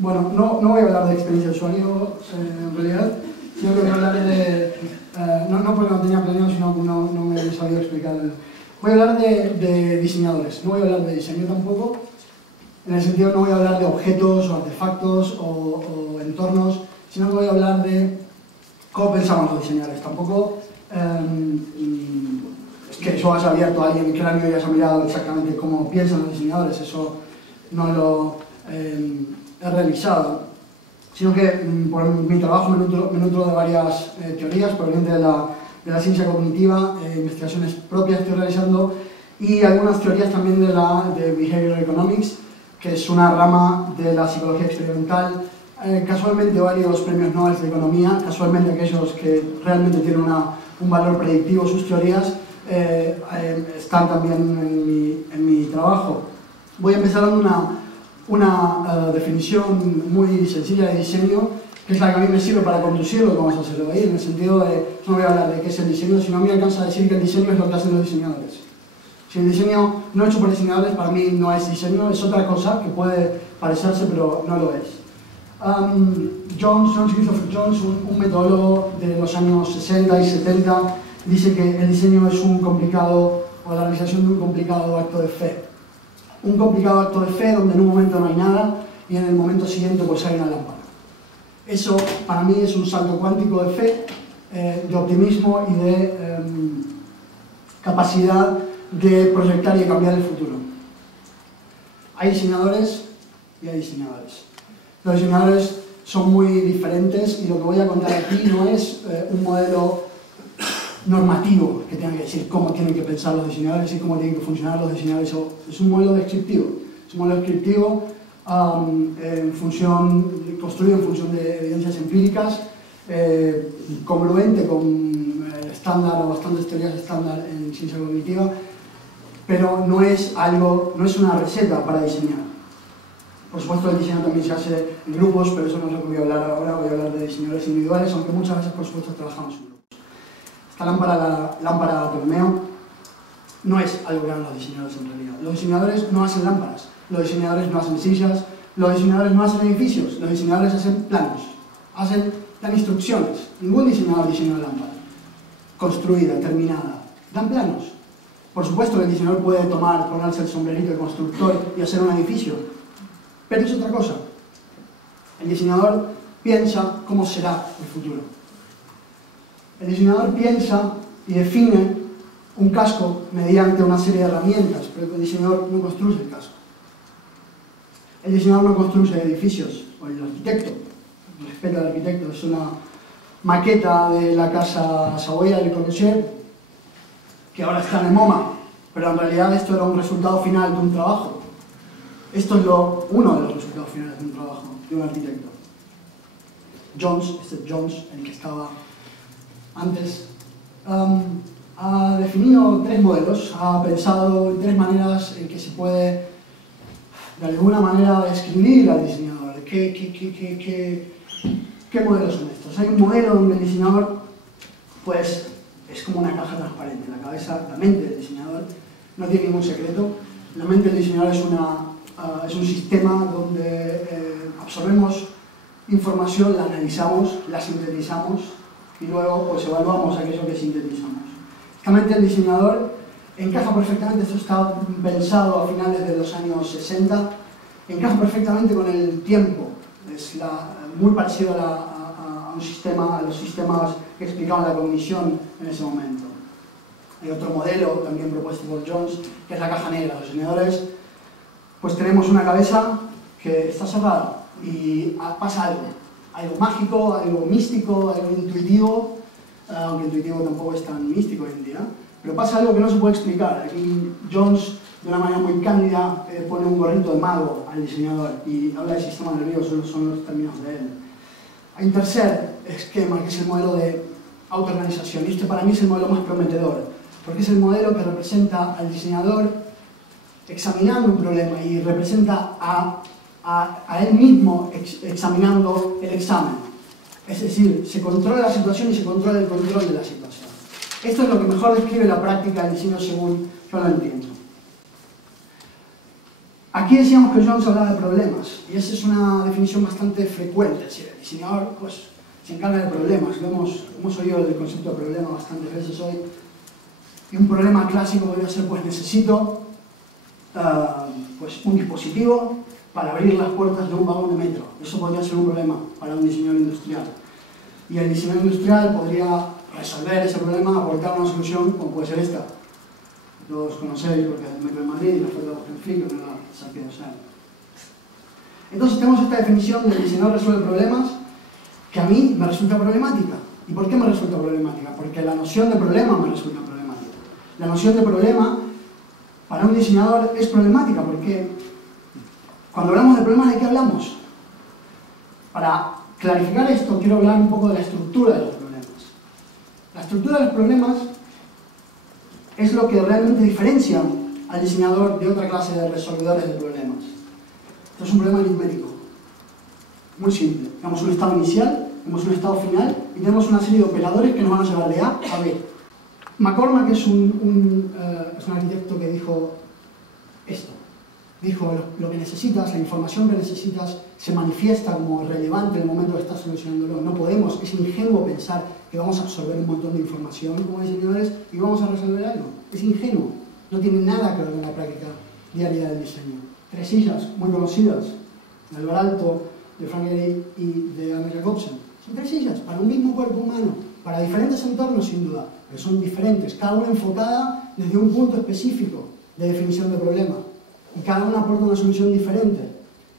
Bueno, no voy a hablar de experiencia de usuario en realidad, sino que voy a hablar de... no porque no tenía planeado, sino que no me he sabido explicar. Voy a hablar de diseñadores, no voy a hablar de diseño tampoco, en el sentido no voy a hablar de objetos o artefactos o entornos, sino que voy a hablar de cómo pensamos los diseñadores. Tampoco es que eso has abierto a alguien en el cráneo y has mirado exactamente cómo piensan los diseñadores, eso no lo he revisado, sino que por mi trabajo me nutro de varias teorías provenientes de la ciencia cognitiva, investigaciones propias que estoy realizando y algunas teorías también de Behavioral Economics, que es una rama de la psicología experimental. Casualmente varios premios Nobel de Economía, casualmente aquellos que realmente tienen un valor predictivo, sus teorías, están también en mi trabajo. Voy a empezar dando una definición muy sencilla de diseño, que es la que a mí me sirve para conducir lo que vamos a hacer hoy, en el sentido de, no voy a hablar de qué es el diseño, sino a mí me alcanza a decir que el diseño es lo que hacen los diseñadores. Si el diseño no hecho por diseñadores, para mí no es diseño, es otra cosa que puede parecerse, pero no lo es. Christopher Jones, un metodólogo de los años 60 y 70, dice que el diseño es un complicado, o la realización de un complicado acto de fe. Un complicado acto de fe donde en un momento no hay nada y en el momento siguiente pues hay una lámpara. Eso para mí es un salto cuántico de fe, de optimismo y de capacidad de proyectar y de cambiar el futuro. Hay diseñadores y hay diseñadores. Los diseñadores son muy diferentes y lo que voy a contar aquí no es un modelo normativo que tenga que decir cómo tienen que pensar los diseñadores y cómo tienen que funcionar los diseñadores. Es un modelo descriptivo. Es un modelo descriptivo construido en función de evidencias empíricas, congruente con estándar o bastantes teorías estándar en ciencia cognitiva, pero no es una receta para diseñar. Por supuesto, el diseño también se hace en grupos, pero eso no es lo que voy a hablar ahora. Voy a hablar de diseñadores individuales, aunque muchas veces, por supuesto, trabajamos en grupos. Esta lámpara de Ptolomeo no es algo que hagan los diseñadores en realidad. Los diseñadores no hacen lámparas, los diseñadores no hacen sillas, los diseñadores no hacen edificios, los diseñadores hacen planos, dan instrucciones. Ningún diseñador diseña una lámpara construida, terminada. Dan planos. Por supuesto que el diseñador puede ponerse el sombrerito de constructor y hacer un edificio, pero es otra cosa. El diseñador piensa cómo será el futuro. El diseñador piensa y define un casco mediante una serie de herramientas, pero el diseñador no construye el casco. El diseñador no construye edificios, o el arquitecto, respeta al arquitecto, es una maqueta de la casa Savoy de Le Corbusier, que ahora está en el MoMA, pero en realidad esto era un resultado final de un trabajo. Esto es uno de los resultados finales de un trabajo de un arquitecto. Jones, el que estaba antes, ha definido tres modelos, ha pensado en tres maneras en que se puede de alguna manera describir al diseñador. ¿Qué modelos son estos? Hay un modelo donde el diseñador pues, es como una caja transparente. La mente del diseñador no tiene ningún secreto. La mente del diseñador es un sistema donde absorbemos información, la analizamos, la sintetizamos y luego pues, evaluamos aquello que sintetizamos. Esta mente del diseñador encaja perfectamente, esto está pensado a finales de los años 60, encaja perfectamente con el tiempo, es muy parecido a los sistemas que explicaban la cognición en ese momento. Hay otro modelo, también propuesto por Jones, que es la caja negra. Los diseñadores, pues tenemos una cabeza que está cerrada y pasa algo mágico, algo místico, algo intuitivo, aunque intuitivo tampoco es tan místico hoy en día, pero pasa algo que no se puede explicar. Aquí Jones, de una manera muy cándida, pone un gorrito de mago al diseñador y habla del sistema nervioso, son los términos de él. Hay un tercer esquema, que es el modelo de autoorganización, y este para mí es el modelo más prometedor, porque es el modelo que representa al diseñador examinando un problema y representa a él mismo examinando el examen. Es decir, se controla la situación y se controla el control de la situación. Esto es lo que mejor describe la práctica del diseño según yo lo entiendo. Aquí decíamos que Jones hablaba de problemas, y esa es una definición bastante frecuente. Es decir, el diseñador pues, se encarga de problemas. Lo hemos oído el concepto de problema bastantes veces hoy. Y un problema clásico podría ser, pues necesito pues, un dispositivo para abrir las puertas de un vagón de metro. Eso podría ser un problema para un diseñador industrial. Y el diseñador industrial podría resolver ese problema, aportar una solución como puede ser esta. Todos conocéis porque es el Metro de Madrid y la oferta de Genfic, que no la saqué, o sea. Entonces tenemos esta definición de diseñador resuelve problemas que a mí me resulta problemática. ¿Y por qué me resulta problemática? Porque la noción de problema me resulta problemática. La noción de problema para un diseñador es problemática porque cuando hablamos de problemas, ¿de qué hablamos? Para clarificar esto, quiero hablar un poco de la estructura de los problemas. La estructura de los problemas es lo que realmente diferencia al diseñador de otra clase de resolvedores de problemas. Esto es un problema aritmético, muy simple. Tenemos un estado inicial, tenemos un estado final y tenemos una serie de operadores que nos van a llevar de A a B. McCormack es un arquitecto que dijo esto. Dijo, lo que necesitas, la información que necesitas, se manifiesta como relevante en el momento que estás solucionándolo. No podemos, es ingenuo pensar que vamos a absorber un montón de información como diseñadores y vamos a resolver algo. Es ingenuo, no tiene nada que ver con la práctica diaria del diseño. Tres sillas muy conocidas, de Alvarado, de Frank Gehry y de Anne Jacobsen. Son tres sillas para un mismo cuerpo humano, para diferentes entornos sin duda, pero son diferentes, cada una enfocada desde un punto específico de definición de problema. Y cada una aporta una solución diferente.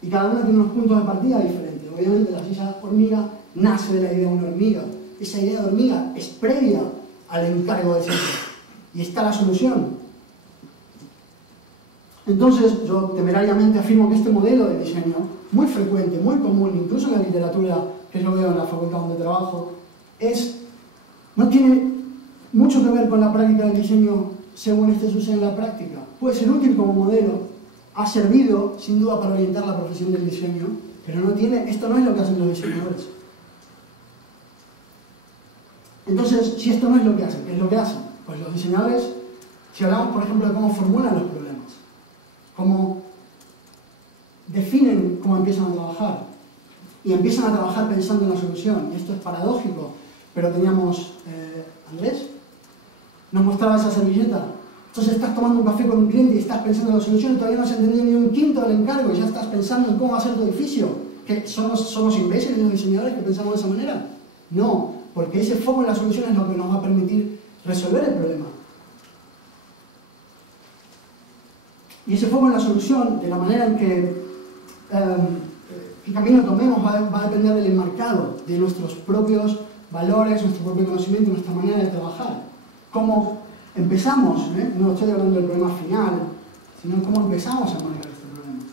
Y cada una tiene unos puntos de partida diferentes. Obviamente la silla hormiga nace de la idea de una hormiga. Esa idea de hormiga es previa al encargo de silla. Y está la solución. Entonces, yo temerariamente afirmo que este modelo de diseño, muy frecuente, muy común, incluso en la literatura que yo veo en la facultad donde trabajo, no tiene mucho que ver con la práctica del diseño según este sucede en la práctica. Puede ser útil como modelo, ha servido sin duda para orientar la profesión del diseño, pero esto no es lo que hacen los diseñadores. Entonces, si esto no es lo que hacen, ¿qué es lo que hacen? Pues los diseñadores, si hablamos por ejemplo de cómo formulan los problemas, cómo definen cómo empiezan a trabajar, y empiezan a trabajar pensando en la solución, y esto es paradójico, pero teníamos Andrés, nos mostraba esa servilleta. Entonces estás tomando un café con un cliente y estás pensando en la solución y todavía no has entendido ni un quinto del encargo y ya estás pensando en cómo va a ser tu edificio. ¿Qué, somos imbéciles los diseñadores que pensamos de esa manera? No, porque ese foco en la solución es lo que nos va a permitir resolver el problema. Y ese foco en la solución, de la manera en que qué camino tomemos, va a depender del enmarcado, de nuestros propios valores, nuestro propio conocimiento, nuestra manera de trabajar. Cómo empezamos, no estoy hablando del problema final, sino cómo empezamos a manejar este problema.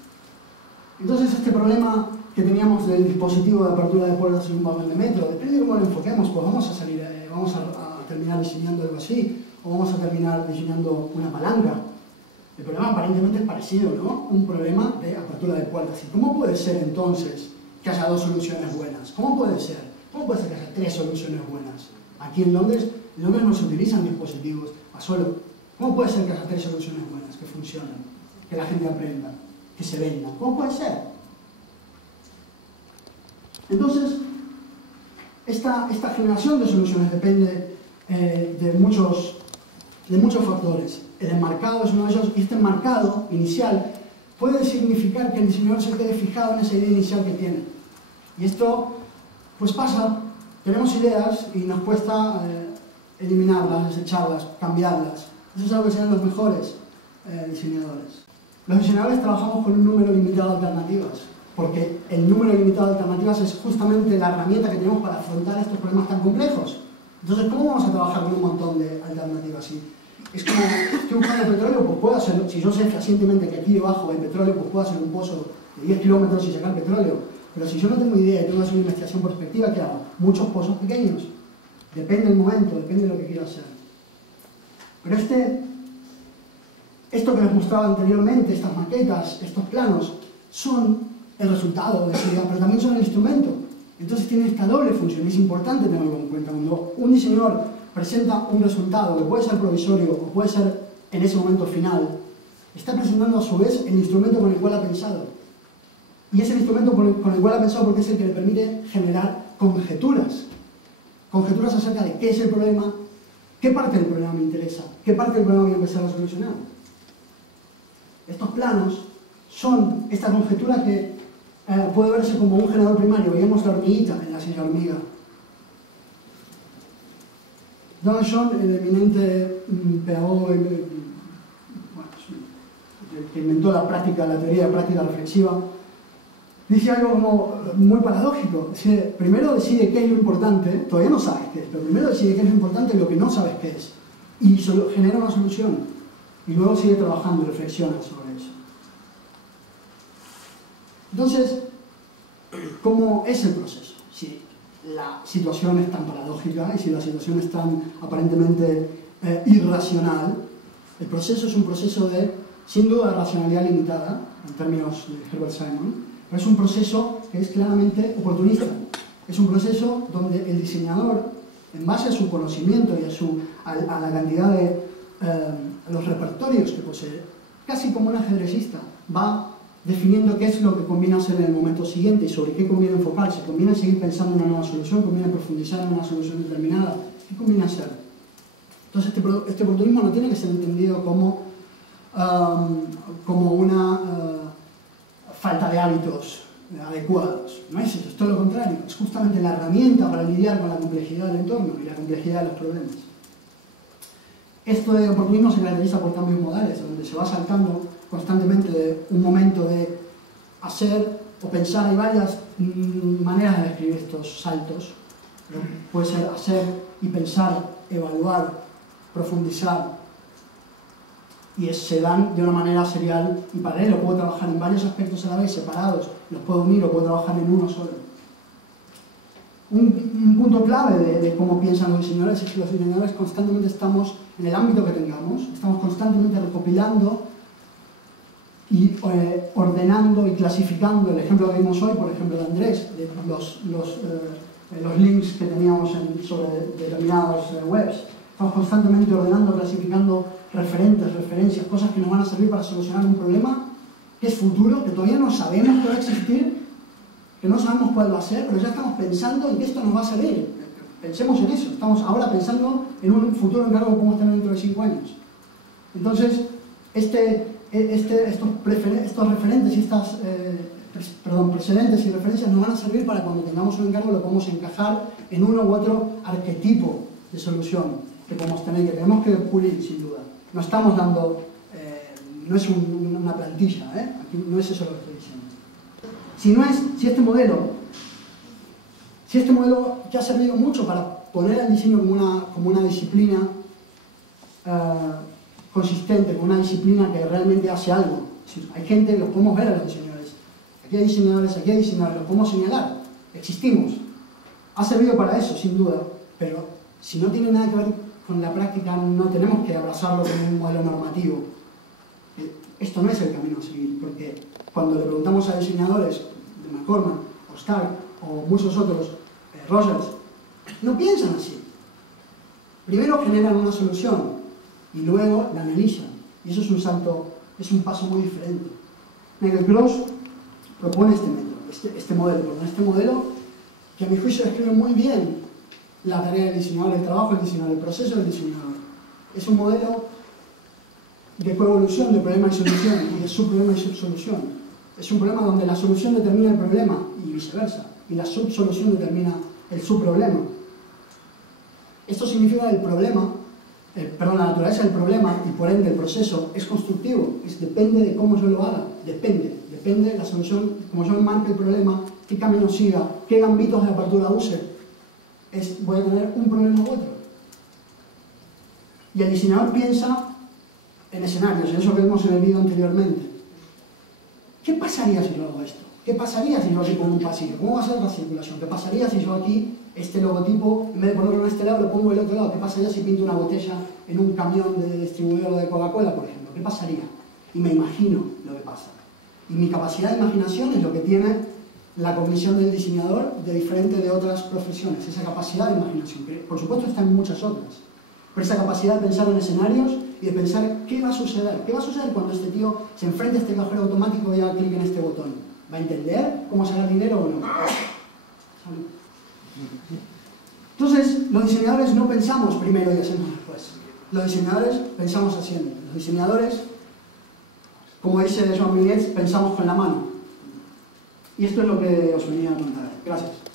Entonces este problema que teníamos del dispositivo de apertura de puertas en un vagón de metro, depende de cómo lo enfoquemos, pues vamos a terminar diseñando algo así, o vamos a terminar diseñando una palanca. El problema aparentemente es parecido, ¿no? Un problema de apertura de puertas. ¿Y cómo puede ser entonces que haya dos soluciones buenas? ¿Cómo puede ser? ¿Cómo puede ser que haya tres soluciones buenas? Aquí en Londres no se utilizan dispositivos a suelo. ¿Cómo puede ser que haya tres soluciones buenas, que funcionen, que la gente aprenda, que se vendan? ¿Cómo puede ser? Entonces, esta generación de soluciones depende de muchos factores. El enmarcado es uno de ellos, y este enmarcado inicial puede significar que el diseñador se quede fijado en esa idea inicial que tiene. Y esto, pues pasa, tenemos ideas y nos cuesta eliminarlas, desecharlas, cambiarlas. Eso es algo que sean los mejores diseñadores. Los diseñadores trabajamos con un número limitado de alternativas, porque el número limitado de alternativas es justamente la herramienta que tenemos para afrontar estos problemas tan complejos. Entonces, ¿cómo vamos a trabajar con un montón de alternativas? Es como, estoy buscando petróleo, pues puedo hacer, si yo sé fehacientemente que aquí debajo hay petróleo, pues puedo hacer un pozo de 10 kilómetros y sacar petróleo. Pero si yo no tengo idea y tengo que hacer una investigación prospectiva, ¿qué hago? Muchos pozos pequeños. Depende del momento, depende de lo que quiero hacer. Pero esto que les mostraba anteriormente, estas maquetas, estos planos, son el resultado de esa idea, pero también son el instrumento. Entonces tiene esta doble función, y es importante tenerlo en cuenta. Cuando un diseñador presenta un resultado que puede ser provisorio o puede ser en ese momento final, está presentando a su vez el instrumento con el cual ha pensado. Y es el instrumento con el cual ha pensado porque es el que le permite generar conjeturas. Conjeturas acerca de qué es el problema, qué parte del problema me interesa, qué parte del problema voy a empezar a solucionar. Estos planos son esta conjetura que puede verse como un generador primario. Veíamos la hormiguita en la señal hormiga. Donald John, el eminente pedagog, que inventó la teoría de práctica reflexiva, dice algo como muy paradójico. Dice, primero decide qué es lo importante, todavía no sabes qué es, pero primero decide qué es lo importante y lo que no sabes qué es. Y genera una solución. Y luego sigue trabajando y reflexiona sobre eso. Entonces, ¿cómo es el proceso? Si la situación es tan paradójica y si la situación es tan aparentemente irracional, el proceso es un proceso de, sin duda, racionalidad limitada, en términos de Herbert Simon, pero es un proceso que es claramente oportunista. Es un proceso donde el diseñador, en base a su conocimiento y a la cantidad de los repertorios que posee, casi como un ajedrecista, va definiendo qué es lo que conviene hacer en el momento siguiente y sobre qué conviene enfocarse. ¿Conviene seguir pensando en una nueva solución? ¿Conviene profundizar en una solución determinada? ¿Qué conviene hacer? Entonces este oportunismo no tiene que ser entendido como una falta de hábitos adecuados. No es eso, es todo lo contrario. Es justamente la herramienta para lidiar con la complejidad del entorno y la complejidad de los problemas. Esto de oportunismo se caracteriza por cambios modales, donde se va saltando constantemente de un momento de hacer o pensar. Hay varias maneras de describir estos saltos. Puede ser hacer y pensar, evaluar, profundizar, y se dan de una manera serial y paralela. Puedo trabajar en varios aspectos a la vez, separados, los puedo unir o puedo trabajar en uno solo. Un punto clave de cómo piensan los diseñadores es que los diseñadores constantemente estamos, en el ámbito que tengamos, estamos constantemente recopilando y ordenando y clasificando. El ejemplo que vimos hoy, por ejemplo, de Andrés, de los links que teníamos sobre determinados webs. Estamos constantemente ordenando, clasificando referencias, cosas que nos van a servir para solucionar un problema que es futuro, que todavía no sabemos que va a existir, que no sabemos cuál va a ser, pero ya estamos pensando en que esto nos va a salir. Pensemos en eso. Estamos ahora pensando en un futuro encargo que podemos tener dentro de 5 años. Entonces, estos referentes y precedentes y referencias nos van a servir para cuando tengamos un encargo lo podemos encajar en uno u otro arquetipo de solución que podemos tener, que tenemos que pulir sin duda. No estamos dando, no es una plantilla, aquí no es eso lo que estoy diciendo. Si este modelo que ha servido mucho para poner el diseño como una disciplina consistente, como una disciplina que realmente hace algo. Hay gente, los podemos ver a los diseñadores. Aquí hay diseñadores, los podemos señalar. Existimos. Ha servido para eso, sin duda, pero si no tiene nada que ver con la práctica, no tenemos que abrazarlo como un modelo normativo. Esto no es el camino a seguir, porque cuando le preguntamos a diseñadores de McCormack, o Stark, o muchos otros, Rogers, no piensan así. Primero generan una solución y luego la analizan. Y eso es un salto, es un paso muy diferente. Nagelgross propone este modelo que a mi juicio describe muy bien la tarea del diseñador, el trabajo del diseñador, el proceso del diseñador. Es un modelo de coevolución de problema y solución y de subproblema y subsolución. Es un problema donde la solución determina el problema y viceversa, y la subsolución determina el subproblema. Esto significa que la naturaleza del problema y por ende el proceso es constructivo, depende de cómo yo lo haga, depende de la solución, como yo enmarque el problema, qué camino siga, qué gambitos de apertura use, voy a tener un problema u otro. Y el diseñador piensa en escenarios, en eso que vimos en el vídeo anteriormente. ¿Qué pasaría si yo hago esto? ¿Qué pasaría si yo aquí pongo un pasillo? ¿Cómo va a ser la circulación? ¿Qué pasaría si yo aquí, este logotipo, en vez de ponerlo en este lado, lo pongo del otro lado? ¿Qué pasaría si pinto una botella en un camión de distribuidor de Coca-Cola, por ejemplo? ¿Qué pasaría? Y me imagino lo que pasa. Y mi capacidad de imaginación es lo que tiene la cognición del diseñador de diferente de otras profesiones. Esa capacidad de imaginación, que por supuesto está en muchas otras. Pero esa capacidad de pensar en escenarios y de pensar qué va a suceder. ¿Qué va a suceder cuando este tío se enfrente a este cajero automático y haga clic en este botón? ¿Va a entender cómo sacar dinero o no? Entonces, los diseñadores no pensamos primero y hacemos después. Los diseñadores pensamos haciendo. Los diseñadores, como dice Joan Miguel, pensamos con la mano. Y esto es lo que os venía a contar. Gracias.